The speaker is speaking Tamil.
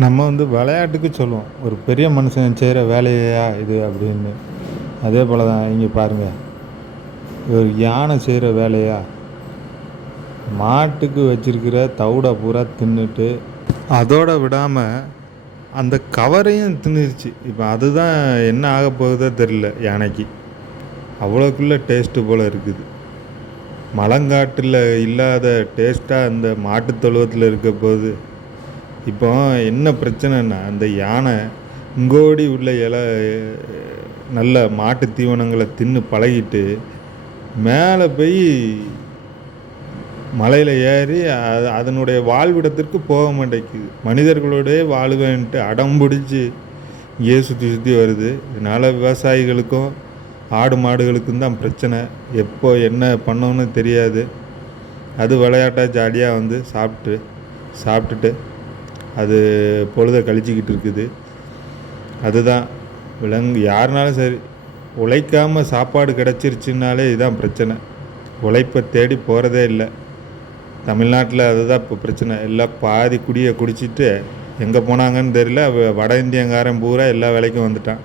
நம்ம விளையாட்டுக்கு சொல்லுவோம், ஒரு பெரிய மனுஷன் செய்கிற வேலையா இது அப்படின்னு. அதே போல் தான் இங்கே பாருங்கள், ஒரு யானை செய்கிற வேலையா, மாட்டுக்கு வச்சிருக்கிற தவிடை பூரா தின்னுட்டு அதோட விடாமல் அந்த கவரையும் தின்னுருச்சு. இப்போ அதுதான் என்ன ஆக போகுதோ தெரில யானைக்கு. அவ்வளோக்குள்ள டேஸ்ட்டு போல் இருக்குது. மலங்காட்டில் இல்லாத டேஸ்ட்டாக அந்த மாட்டுத் தொழுவத்தில் இருக்க போது. இப்போ என்ன பிரச்சனைன்னா, அந்த யானை இங்கோடி உள்ள நல்ல மாட்டு தீவனங்களை தின்னு பழகிட்டு மேலே போய் மலையில் ஏறி அதனுடைய வாழ்விடத்திற்கு போக மாட்டேங்குது. மனிதர்களோடே வாழ்வேன்ட்டு அடம் பிடிச்சி இங்கே சுற்றி சுற்றி வருது. இதனால் விவசாயிகளுக்கும் ஆடு மாடுகளுக்கும் தான் பிரச்சனை. எப்போ என்ன பண்ணோன்னு தெரியாது. அது விளையாட்டாக ஜாலியாக சாப்பிட்டுட்டு அது பொழுதை கழிச்சிக்கிட்டு இருக்குது. அதுதான் யாருனாலும் சரி, உழைக்காமல் சாப்பாடு கிடச்சிருச்சுனாலே இதுதான் பிரச்சனை. உழைப்பை தேடி போகிறதே இல்லை. தமிழ்நாட்டில் அதுதான் இப்போ பிரச்சனை. எல்லாம் பாதி குடியை குடிச்சிட்டு எங்கே போனாங்கன்னு தெரியல. வட இந்தியங்காரன் பூரா எல்லா வேலைக்கும் வந்துட்டான்.